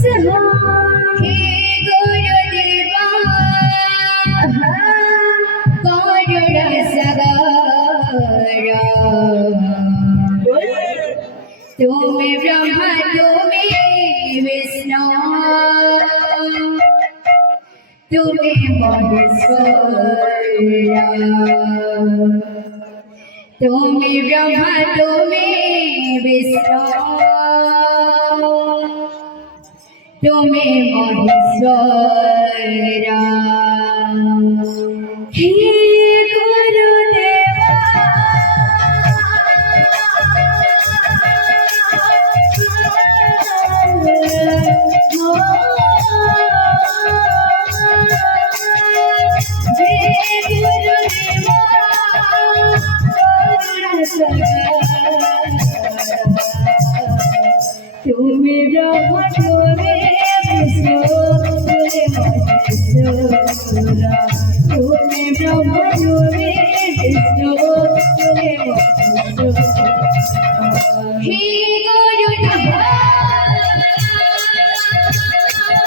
हे गुरुदेवा करुण सागर तुम्ही ब्रह्मा तुम्ही विष्णू तुम्ही महेश्वर तुम्ही ब्रह्मा तुम्ही विष्णू तुम्ही महेश्वर हे गुरुदेवा तुम्ही ब्रह्मा तुम्ही विष्णू तुम्ही महेश्वरा तुम्ही ब्रह्मा तुम्ही विष्णू तुम्ही महेश्वरा हे गुरुदेवा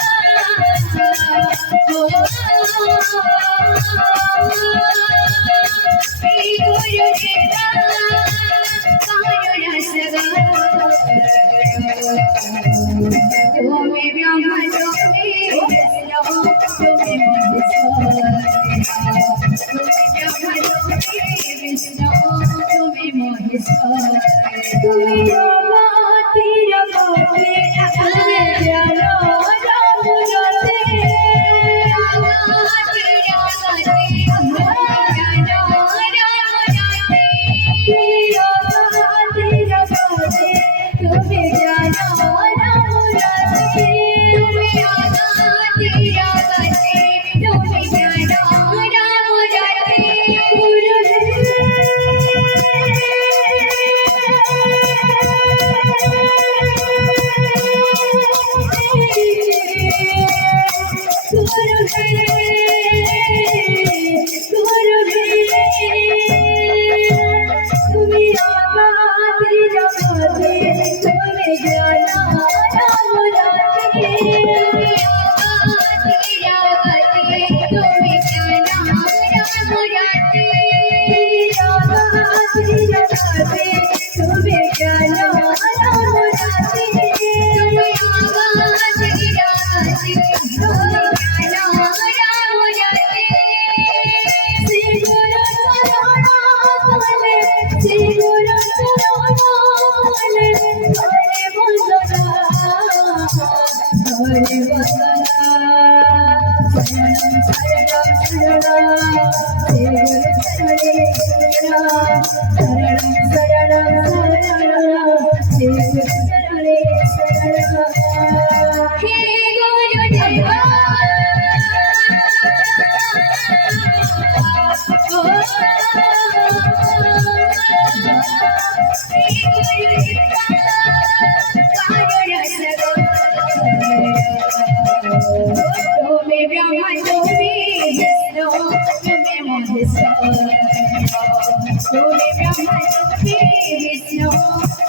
तुम्ही ब्रह्मा तुम्ही विष्णू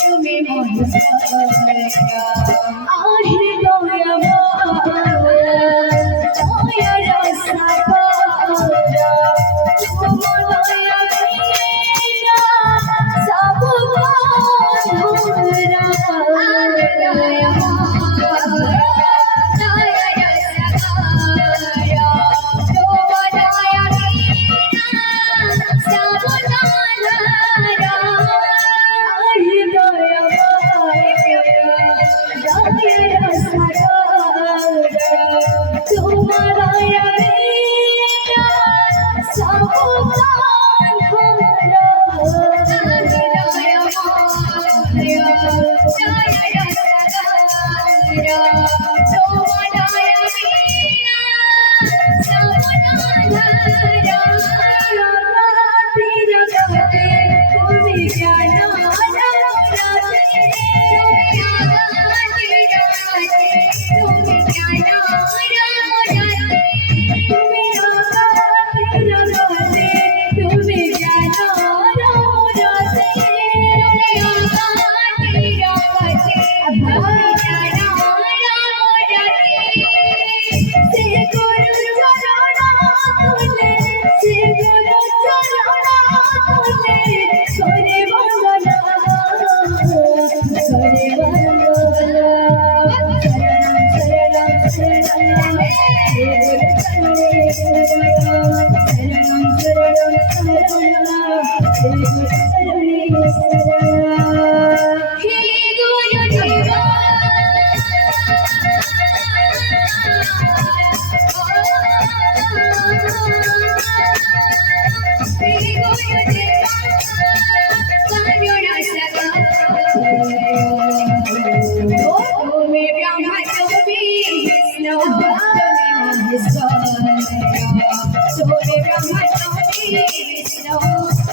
तुम्ही महेश्वर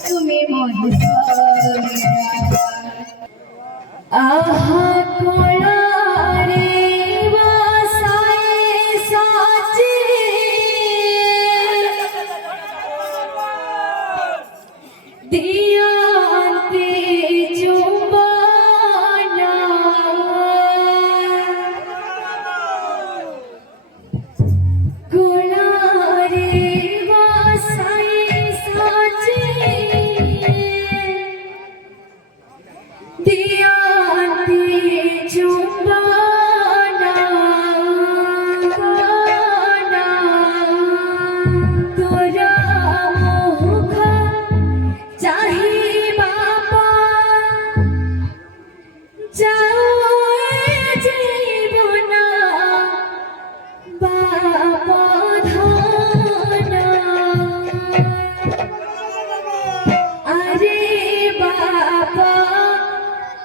तुम्ही मोहित आहा कोणा रे वासाये साचे दियांते चुंबाना कोणा रे वासाये साचे दियांते चुंबाना तोरा मुखा चाही बापा जाओ जीवना बापा धाना अरे बापा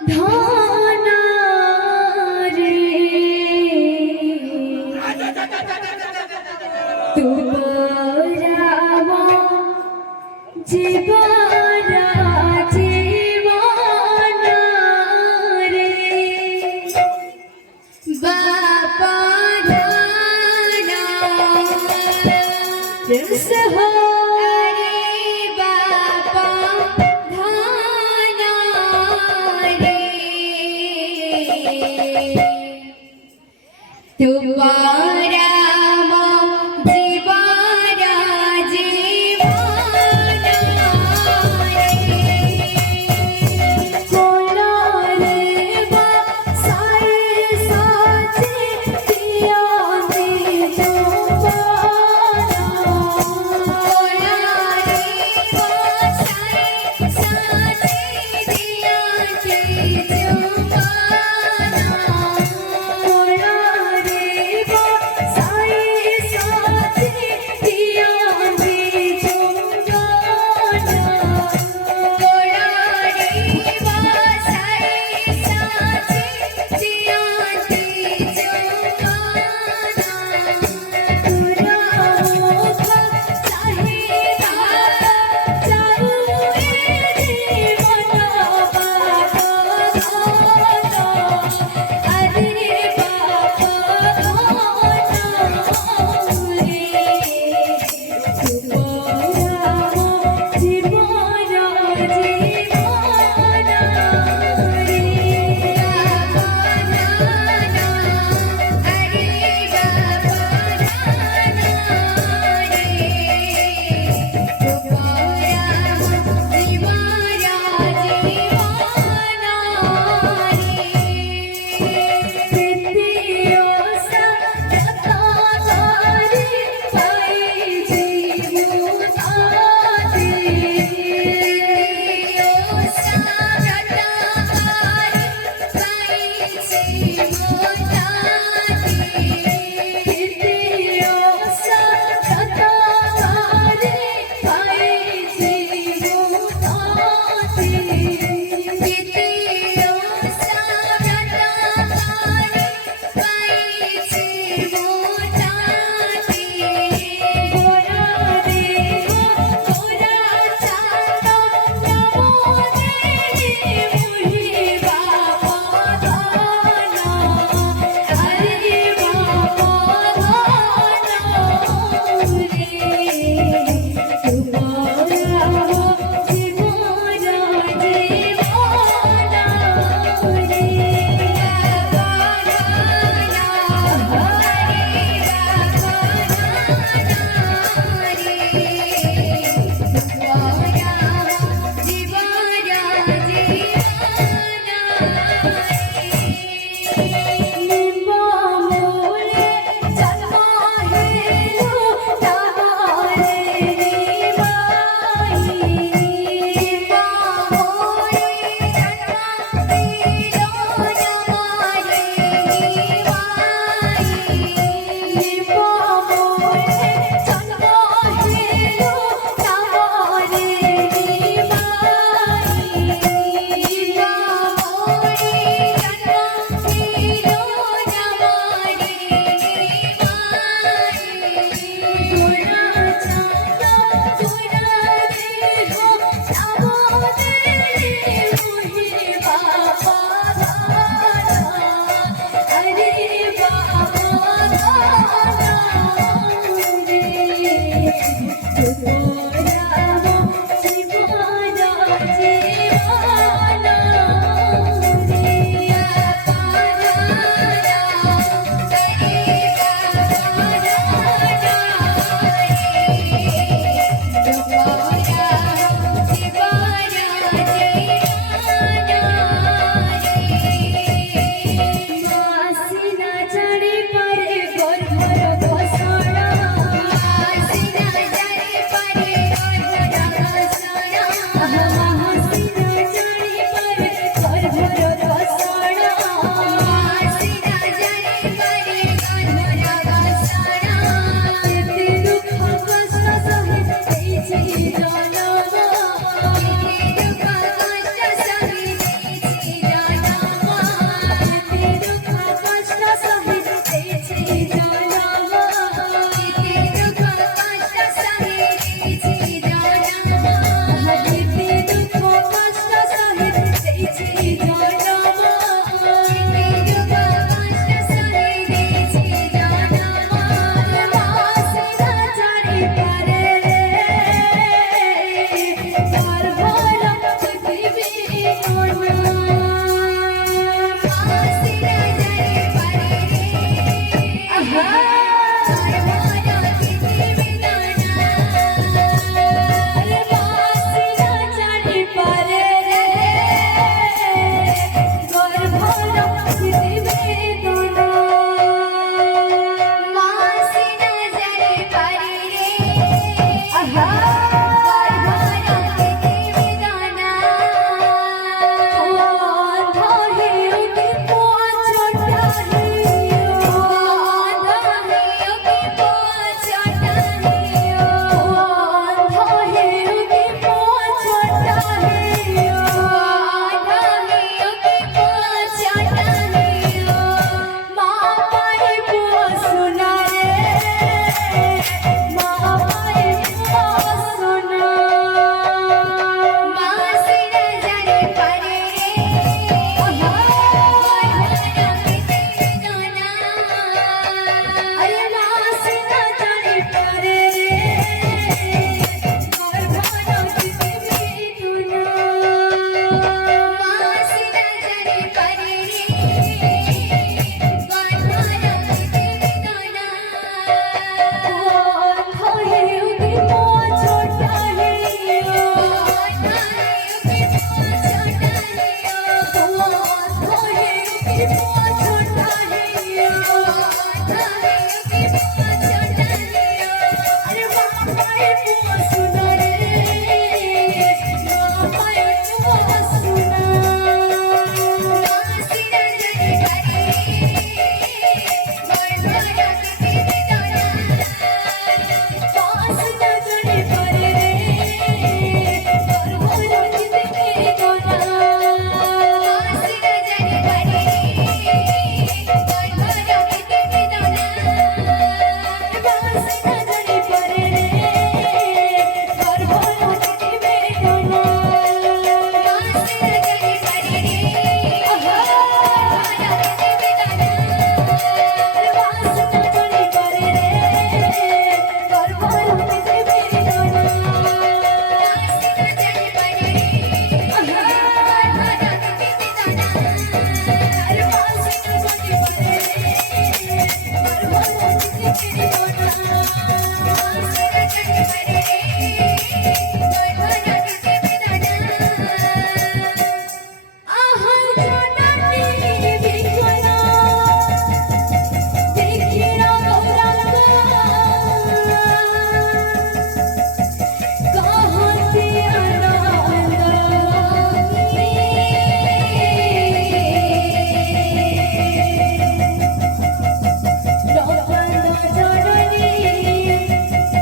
धाना रे तू बरावा जीवाना जीवाना रे बापा धाना रस हो रे बापा धाना रे तू बरावा जीवाना जीवाना रे कोणा रे वासाये साचे दियांते चुंबाना कोणा रे वासाये साचे दियांते चुंबाना कोणा रे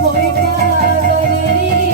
Hoy pagaré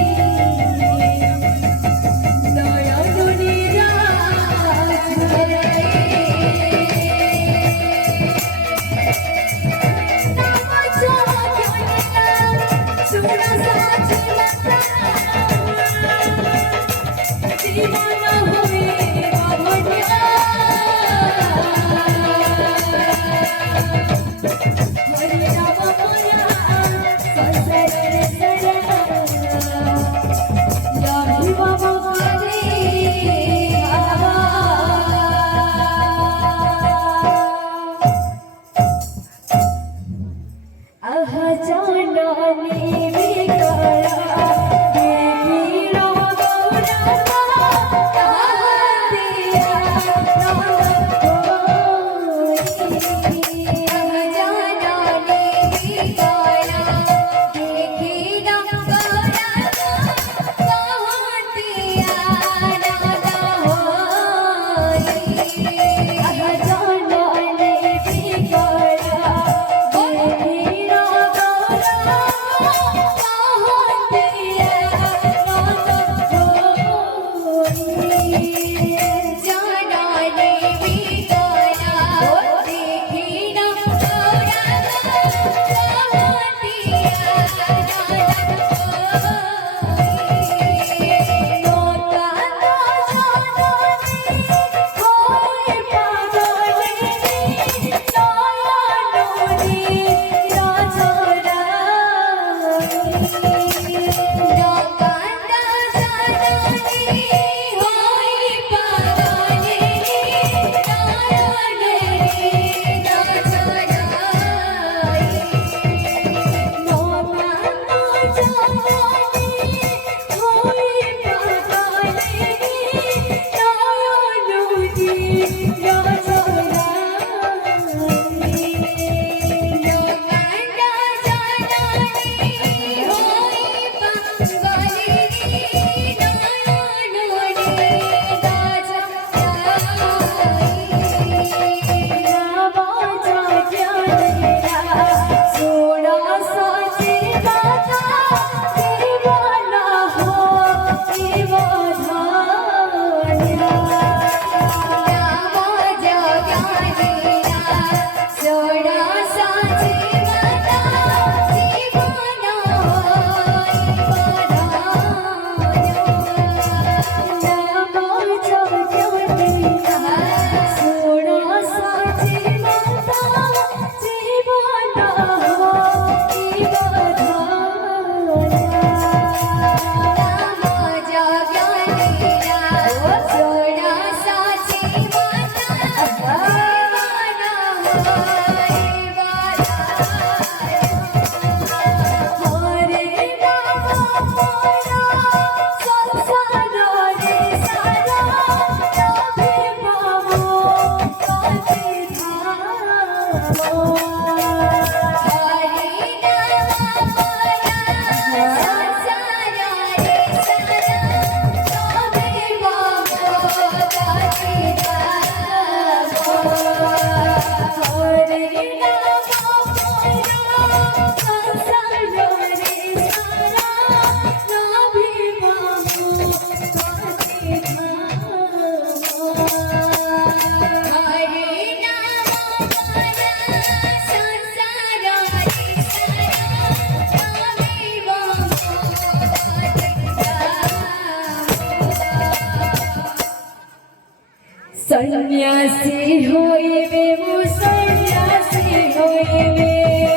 সন্ন্যাসী হইবে মো সন্ন্যাসী হইবে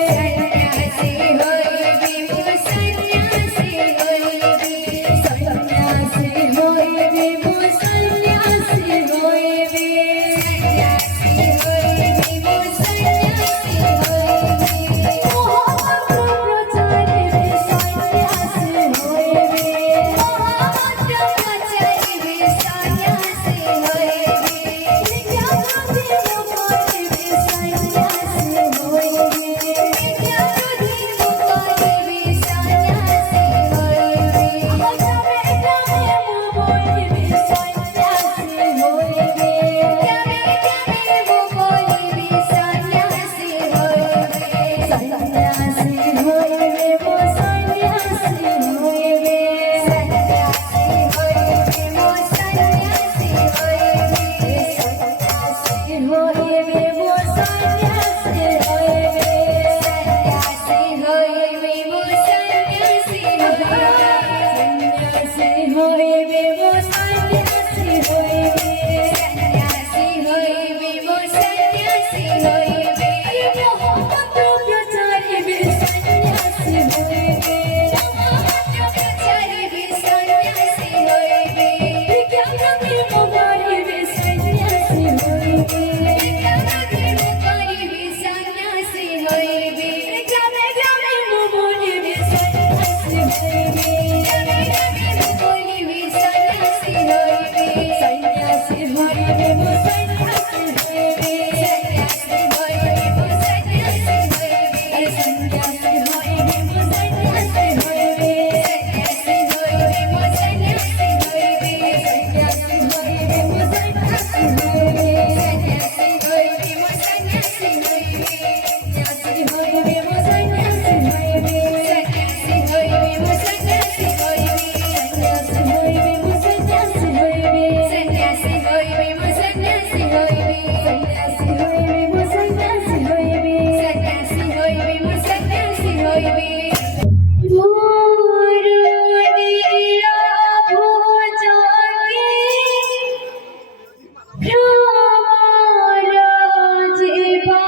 সন্ন্যাসী হইবে মো সন্ন্যাসী হইবে সন্ন্যাসী হইবে মো সন্ন্যাসী হইবে সন্ন্যাসী হইবে মো সন্ন্যাসী হইবে মহামন্ত্র প্রচারিবে সন্ন্যাসী হইবে মহামন্ত্র প্রচারিবে সন্ন্যাসী হইবে জ্ঞান দেব করিবে সন্ন্যাসী হইবে জ্ঞান দেব করিবে সন্ন্যাসী হইবে গ্রামে গ্রামে মো বলিবে সন্ন্যাসী হইবে গ্রামে গ্রামে মো বলিবে সন্ন্যাসী হইবে সন্ন্যাসী হইবে মো সন্ন্যাসী হইবে সন্ন্যাসী হইবে মো সন্ন্যাসী হইবে সন্ন্যাসী হইবে মো সন্ন্যাসী হইবে সন্ন্যাসী হইবে মো সন্ন্যাসী হইবে সন্ন্যাসী হইবে মো সন্ন্যাসী হইবে সন্ন্যাসী হইবে মো সন্ন্যাসী হইবে মহামন্ত্র প্রচারিবে সন্ন্যাসী হইবে মহামন্ত্র প্রচারিবে সন্ন্যাসী হইবে জ্ঞান দেব করিবে সন্ন্যাসী হইবে জ্ঞান দেব করিবে সন্ন্যাসী হইবে গ্রামে গ্রামে মো বলিবে সন্ন্যাসী হইবে গ্রামে গ্রামে মো বলিবে সন্ন্যাসী হইবে সন্ন্যাসী হইবে মো সন্ন্যাসী হইবে সন্ন্যাসী হইবে মো সন্ন্যাসী হইবে সন্ন্যাসী হইবে মো সন্ন্যাসী হইবে সন্ন্যাসী হইবে মো সন্ন্যাসী হইবে সন্ন্যাসী হইবে মো সন্ন্যাসী হইবে সন্ন্যাসী হইবে মো সন্ন্যাসী হইবে সন্ন্যাসী হইবে মো সন্ন্যাসী হইবে সন্ন্যাসী হইবে মো সন্ন্যাসী হইবে সন্ন্যাসী হইবে মো সন্ন্যাসী হইবে সন্ন্যাসী হইবে মো সন্ন্যাসী হইবে সন্ন্যাসী হইবে মো সন্ন্যাসী হইবে সন্ন্যাসী হইবে মো সন্ন্যাসী হইবে ভোর নীলা ভোজাঙ্গে ভ্রমর জীবা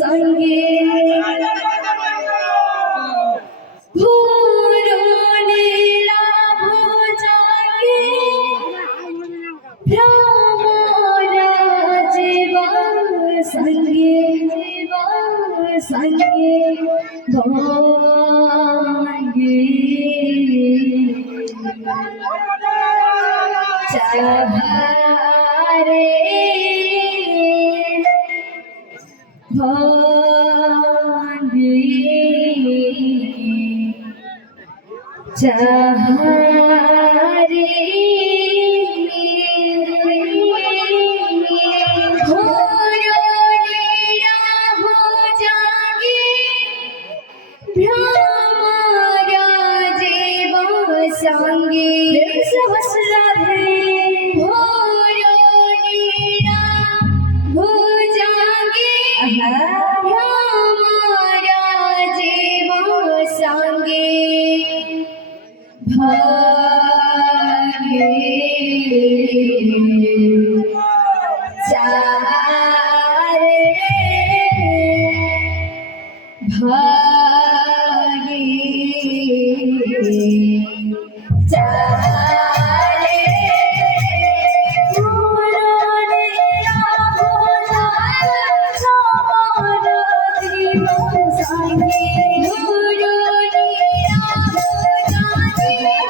সঙ্গে ভোর নীলা ভোজাঙ্গে ভ্রমর জীবা সঙ্গে সঙ্গে ভাঙ্গে চাহারে ভাঙ্গে চাহারে ভোর নীলা ভোজাঙ্গে ভ্রমর জীবা সঙ্গে সহস্রাধে ভোর নীলা ভোজাঙ্গে ভ্রমর জীবা সঙ্গে ভাগে চারে ভাগে চারে ভোরে ভোজাঙ্গে ভ্রমর জীবা সঙ্গে ভোরে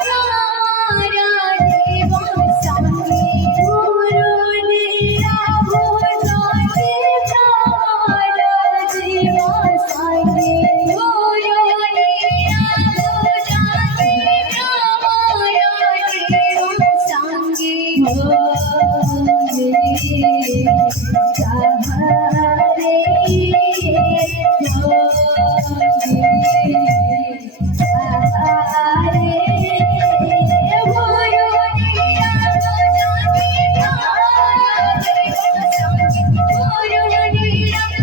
ভ্রমর জীবা সঙ্গে ভোরে ভোজাঙ্গে ভ্রমর জীবা সঙ্গে ভোরে ভোজাঙ্গে ভ্রমর জীবা সঙ্গে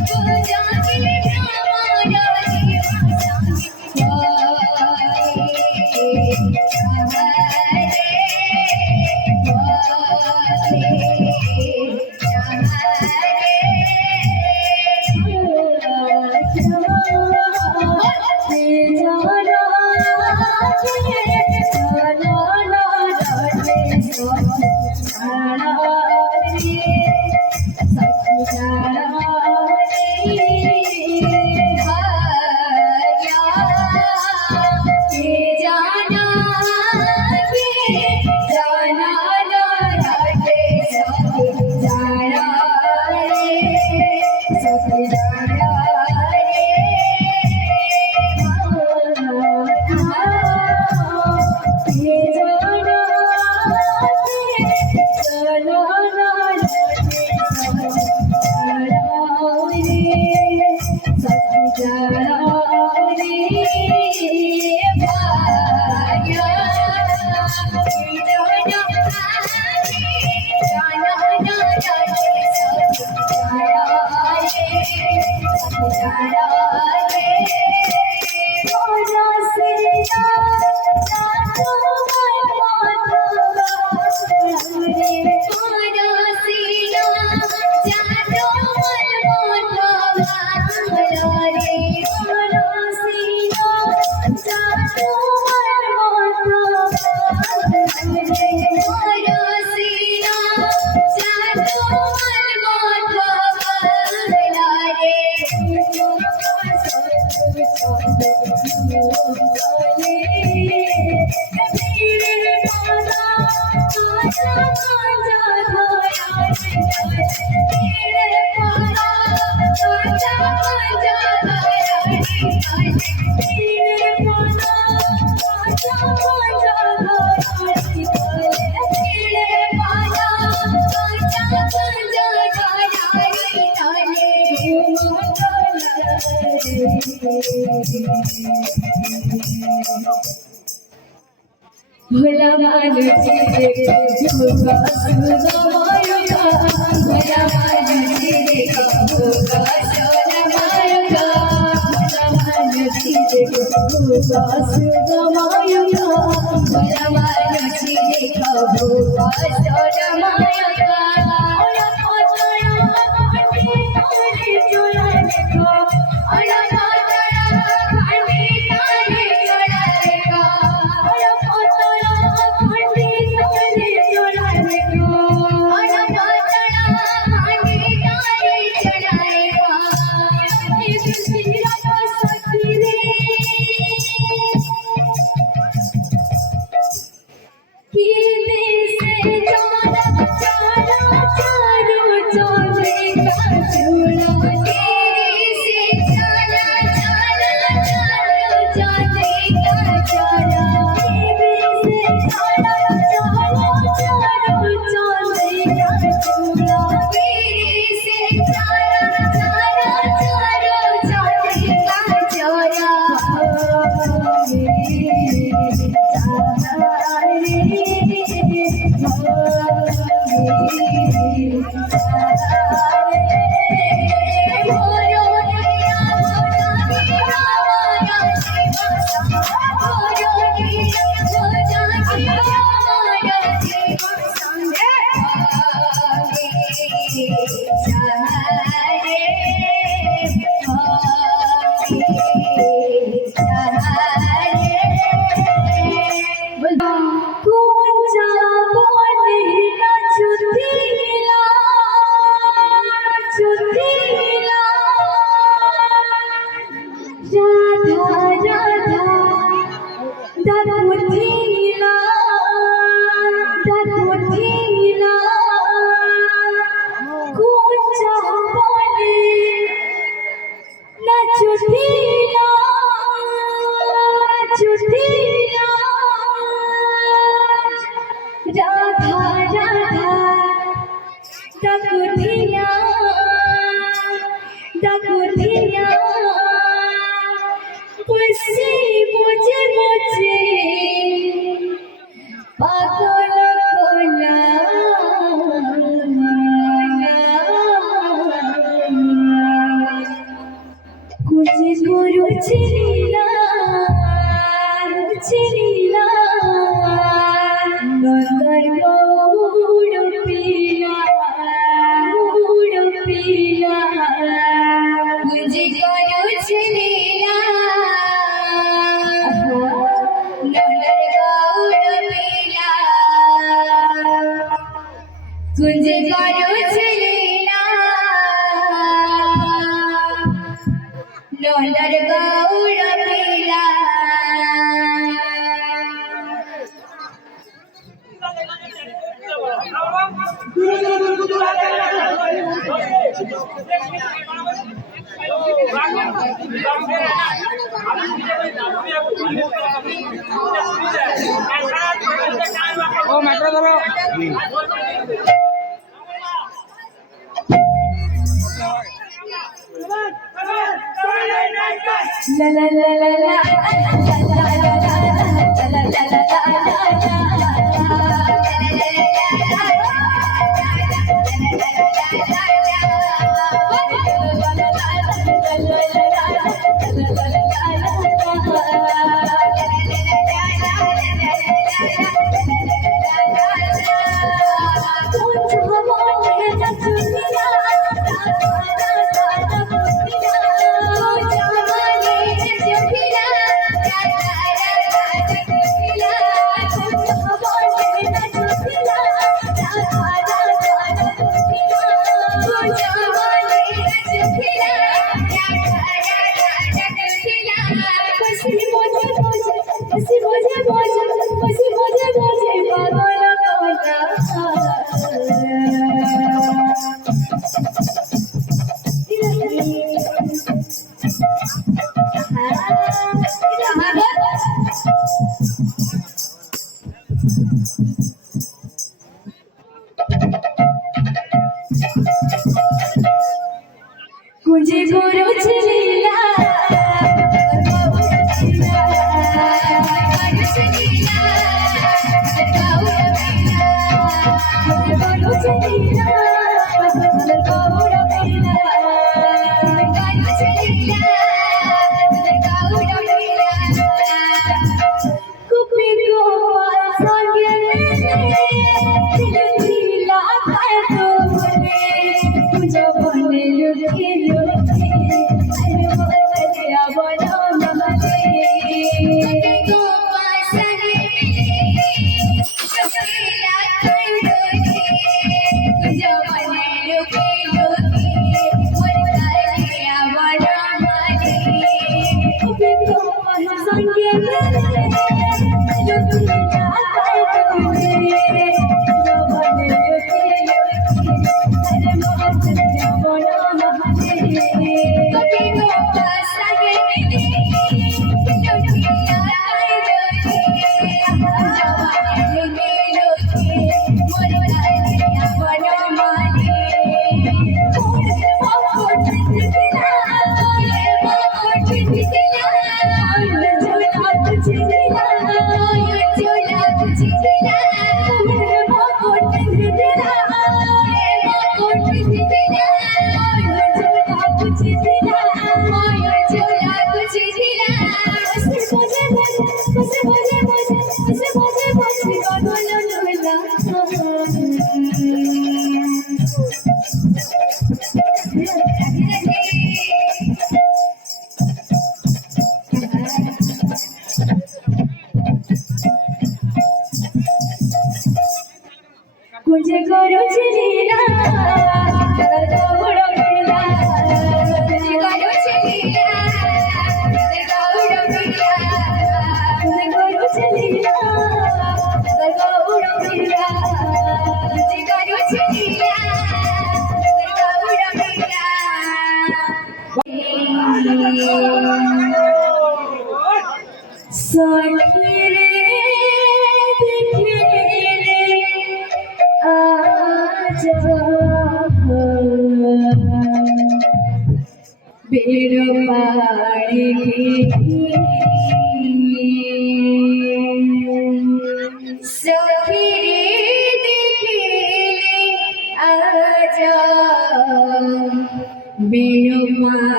ভোরে চাহারে ভোরে भोला मानुची भोगा सुगमायुगा भोला मानुची भोगा सोनमायुगा भोला मानुची भोगा सुगमायुगा भोला मानुची भोगा सोनमायुगा लीला कुंज करो चलीला लोलर गौड़ पीला ओ मेट्रो धरो ला ला ला ला ला कुंजे गुरु चलीला कुंजे करो चलीला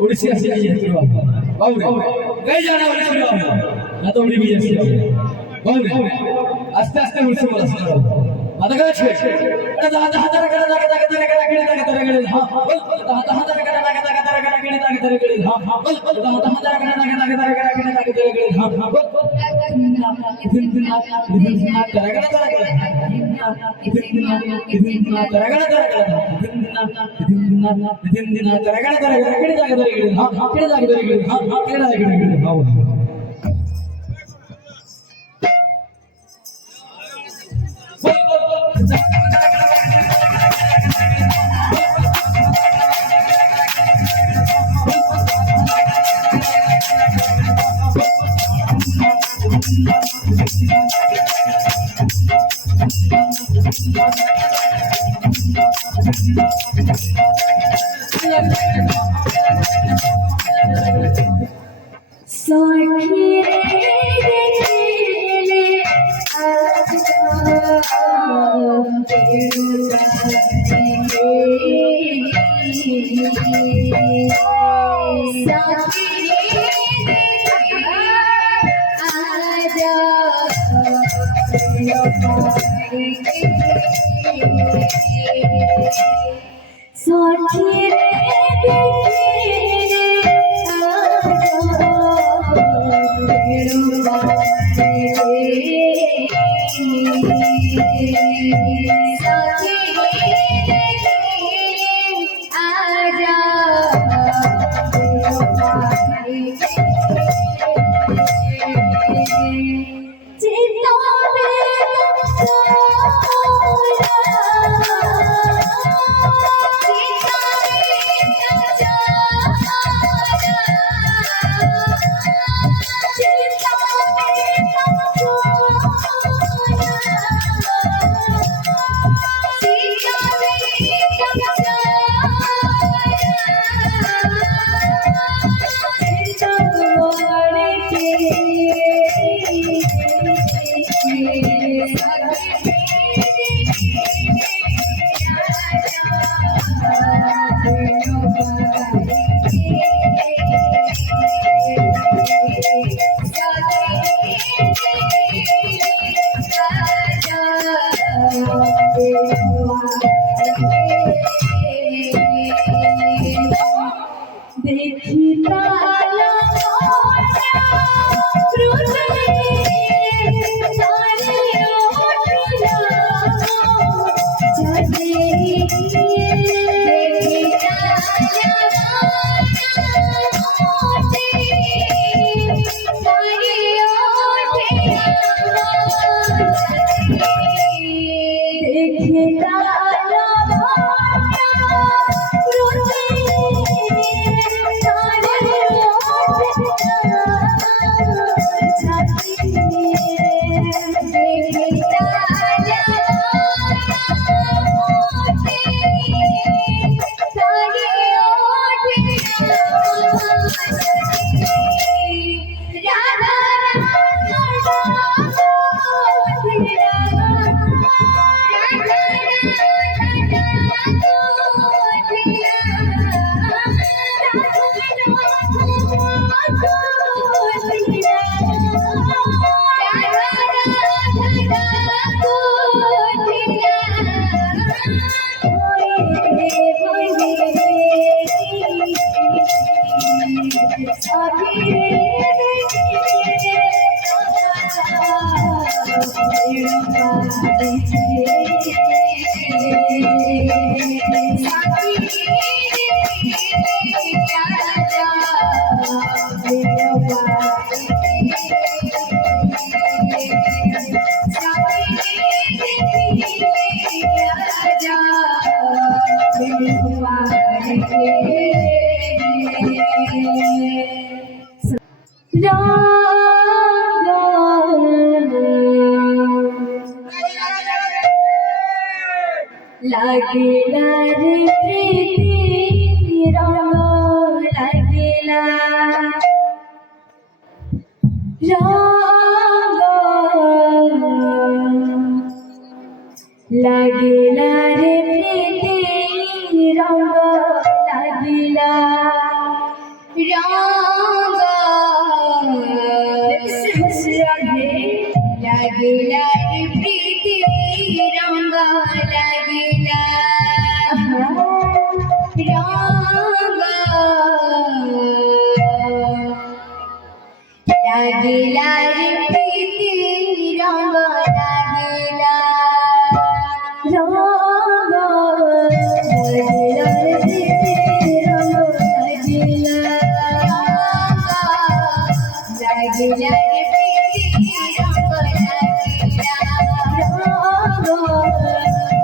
ओडिसी আস্তে আস্তে উঠছে বলা শোনা মাথা কাছে এটা দাদা দাদা করে দাদা দাদা করে করে দাদা করে করে হ্যাঁ দাদা দাদা করে দাদা দাদা করে করে দাদা করে করে হ্যাঁ দাদা দাদা করে দাদা দাদা করে করে দাদা করে করে হ্যাঁ হ্যাঁ सखी रे देखले सखी रे लागेला रे प्रीती रंग लागेला लागेला रे प्रीती रंग लागेला रंग লাগিলা রে প্রীতি রঙ লাগিলা লাগিলা রে প্রীতি রঙ লাগিলা লাগিলা রে প্রীতি রঙ লাগিলা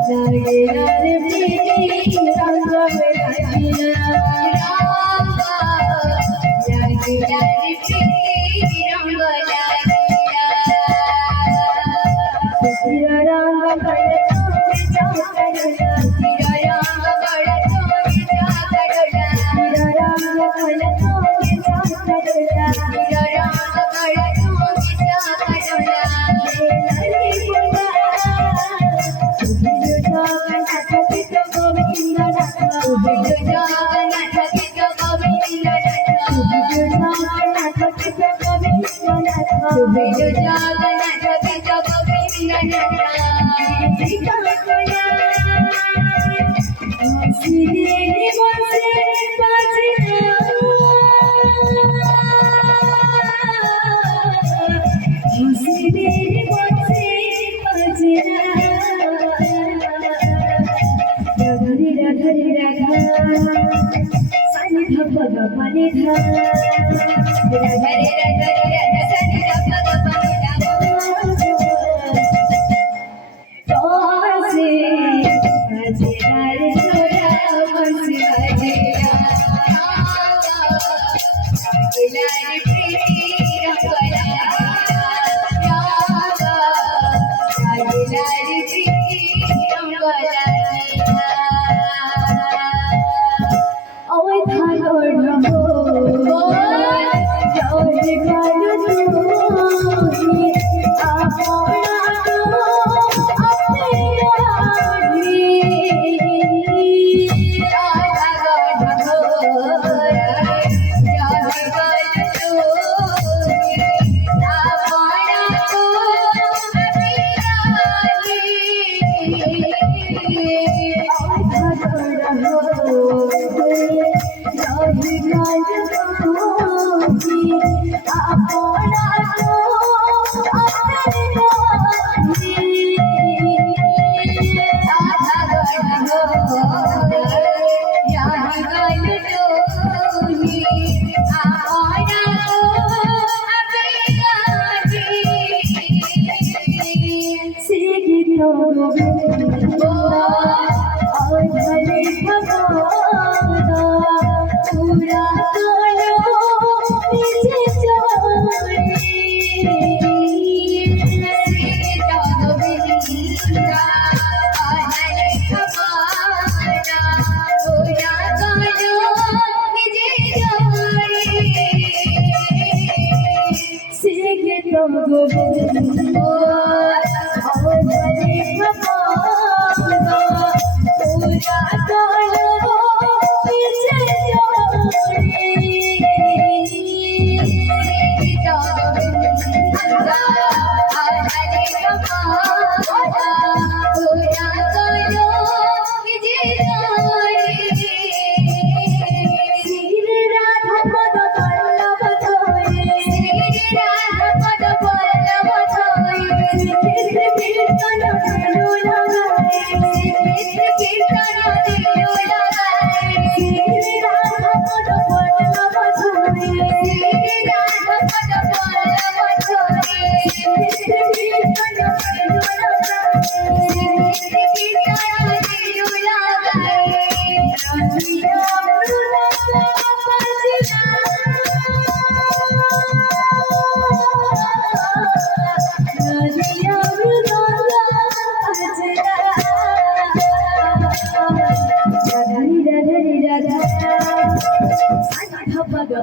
লাগিলা রে প্রীতি রঙ লাগিলা লাগিলা রে প্রীতি রঙ লাগিলা তিরা রঙ গড় তোরে চাকড়লা তিরা রঙ গড় তোরে চাকড়লা তিরা রঙ গড় তোরে চাকড়লা তিরা রঙ গড় তোরে চাকড়লা রে बोला तुझे जगन्नाथ के तो गोविंदनाथ तुझे जगन्नाथ के तो गोविंदनाथ तुझे जगन्नाथ के तो गोविंदनाथ तुझे जगन्नाथ के तो गोविंदनाथ हसीने बसे बाजना हसीने बसे बाजना धरी राधा सानी धप धप नी धा राधा रे राधा रे राधा सानी धप धप नी धा तोसे बजेगा रे छोरा बंसी बजेगा লাগিলা রে প্রীতি রঙ লাগিলা লাগিলা রে প্রীতি রঙ লাগিলা ওই ভাগর ঢো জয় গান তুমি আপনা তো আপনি রাধি রাধা গো জয় গান তুমি আপনা তো আপনি রাধি ওই ভাগর ঢো जय गान तुझी अपना तो अपने राधी राधा गण हो जय गान तुझी अपना तो अपने राधी श्री गीत गोविंद और हरे भगवान पूरा कालो पीछे छोड़े सीता गोविंदा हरे भगवाना पूरा कालो पीछे छोड़े सीता गोविंदा और हरे भगवाना पूरा कालो पीछे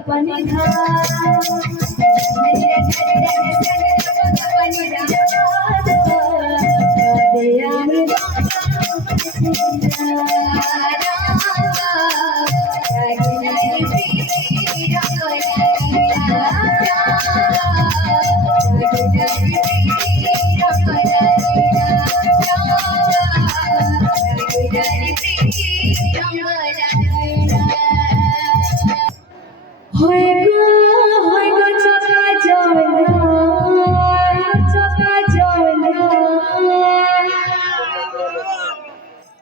pani dha Rama হয়ে গো চকা জল চকা জল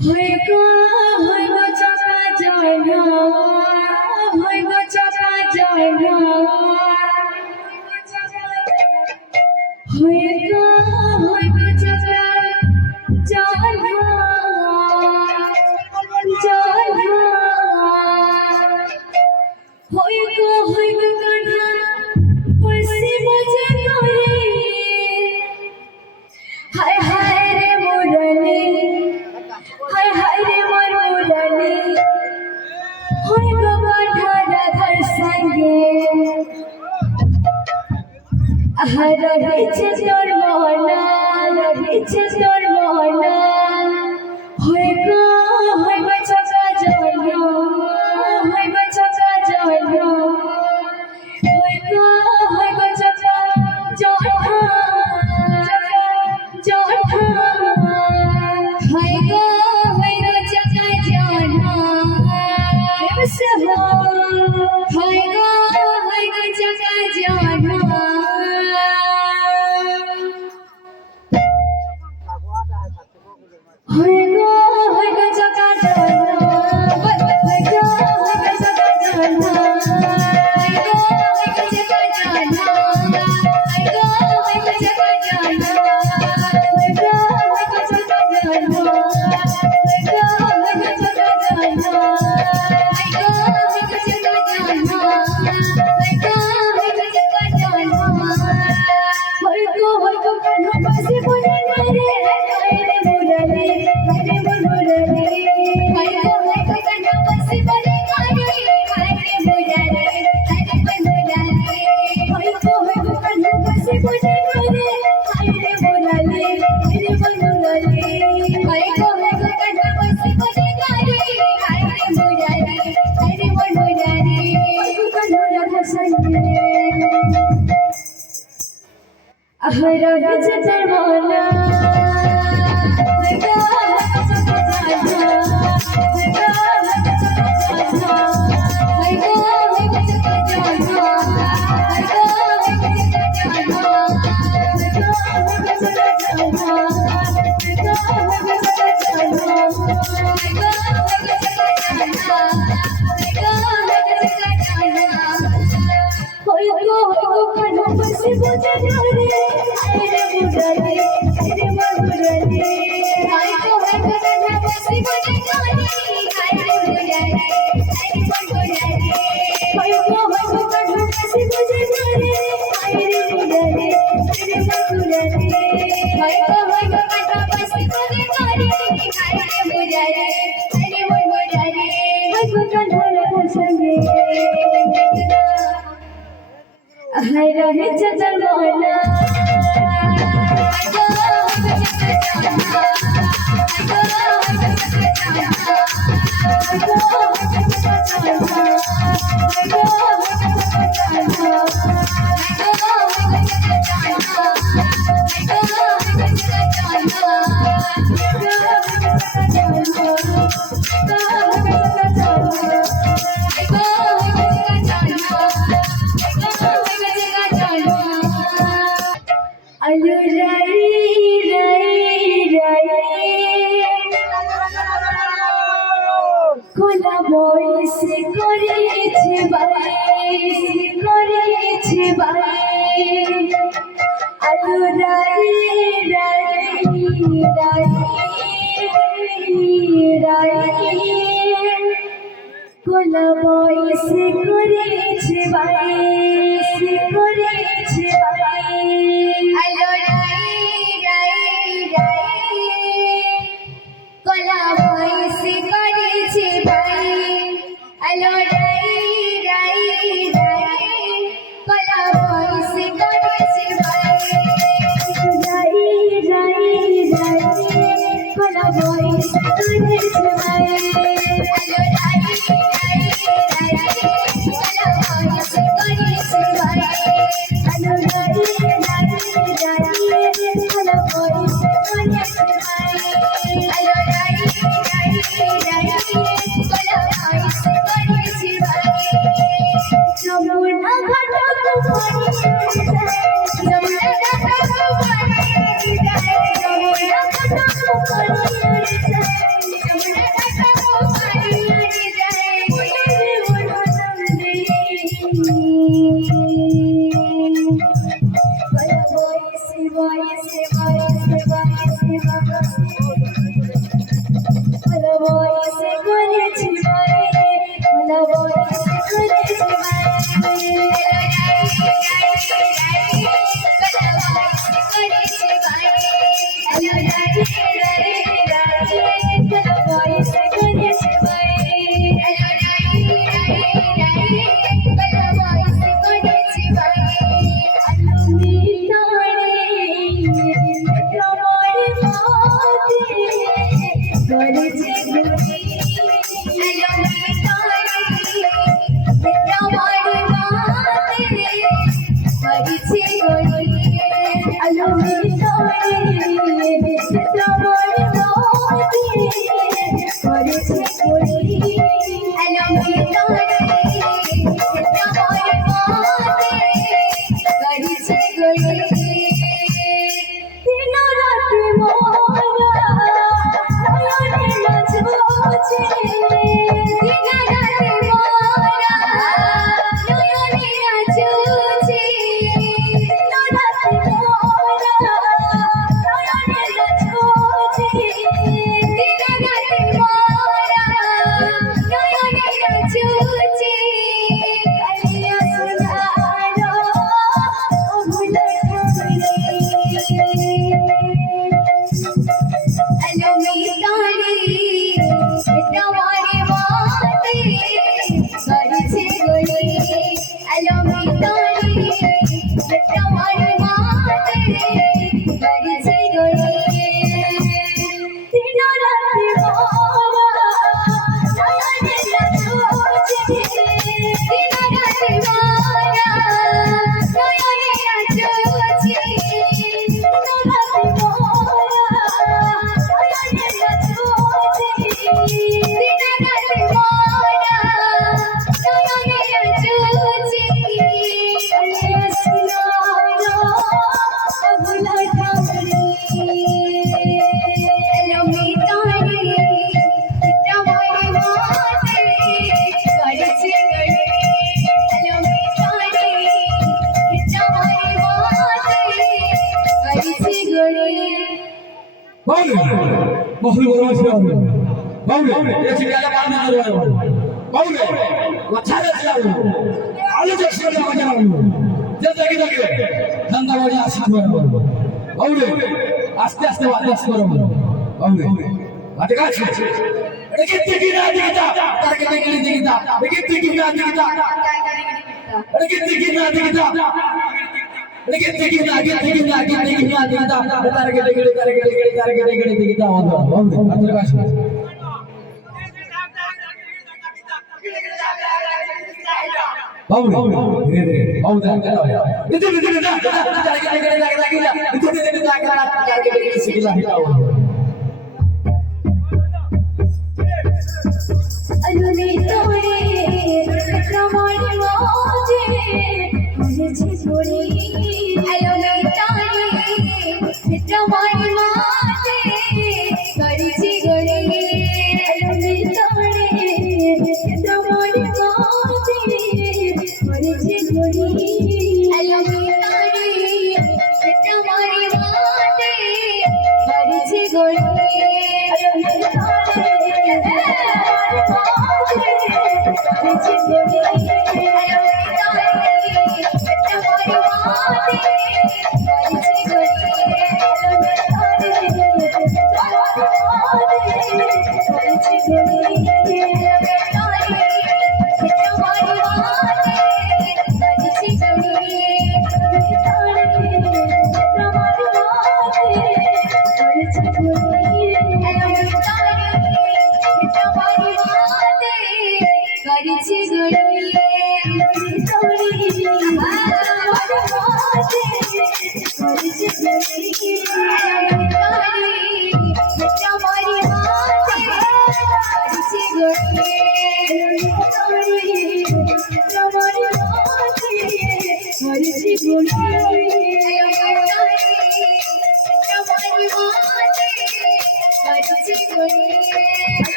হয়ে গো চকা জল হয়ে গো চকা জল হয়ে গো চকা জল জল হয়ে গো কান্না বসে বসে করে হায় হায় রে মুরলি হায় হায় রে মোর মুরলি হয়ে গো কান্না রাধার সঙ্গে রহিছে তোর মনা রহিছে তোর মনা হয়ে গো চকা জল হয়ে গো চকা জল হয়ে গো চকা জল জল হয়ে গো চকা জল হয়ে গো চকা জল হয়ে গো চকা জল হয়ে গো চকা জল হয়ে গো চকা জল হয়ে গো চকা জল হয়ে গো চকা জল হয়ে গো চকা জল হয়ে গো চকা জল হয়ে গো কান্না বসে বলে রে রে মুরলি রে মুরলি হয়ে গো কান্না বসে বলে রে মুরলি রে মুরলি হয়ে গো কান্না বসে বলে রে মুরলি রে মুরলি হয়ে গো কান্না বসে বলে রে মুরলি রে মুরলি কান্না রাধা সঙ্গে ahara rajat mona mega chaka jala mega chaka jala mega chaka jala mega chaka jala mega chaka jala mega chaka jala mega chaka jala hoy go kano basi boja रे रे मुरली रे मुरली हाय गो कन्ना बसी बजे गानी रे मुरली रे मुरली हाय गो कन्ना बसी बजे गानी रे मुरली रे मुरली हाय गो कन्ना बसी बजे गानी रे मुरली रे मुरली हाय गो कन्ना राधा संगे हाय रहे चचल Mona Alu rai rai rai kola boy se koreche bai alu rai rai rai kola boy se koreche bai Hello, kola boy se koreche bai Hello, kola boy se koreche bai kola boy se koreche bai Hello, kola boy se koreche bai Hello, Mahal orang siapa? Bau ni, ya sini ada mana ada orang. Bau ni, wacana siapa? Alu je siapa wacana ni? Jadi kita kita, tanda wajah asyik orang. Bau ni, aste aste wajah orang. Bau ni, ada kan? Dikit dikit nanti kita, tarik dikit kita, dikit dikit nanti kita, dikit dikit nanti kita. Dikit dikit lagi kita tarik kita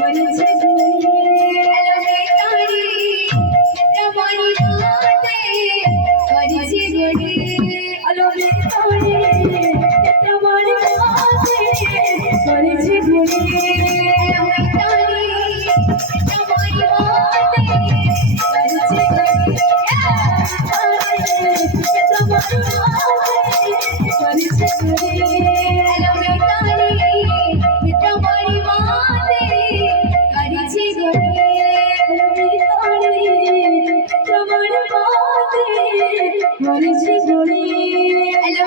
मरीचे गुणी hello बेताडी चित्रमणी वाते मरीचे गुणी hello बेताडी चित्रमणी वाते मरीचे गुणी hello बेताडी चित्रमणी वाते मरीचे गुणी चित्रमणी वाते मरीचे गुणी hello बेताडी चित्रमणी वाते मरीचे गुणी हॅलो बेताडी चित्रमणी वाते मरीचे गुणी हॅलो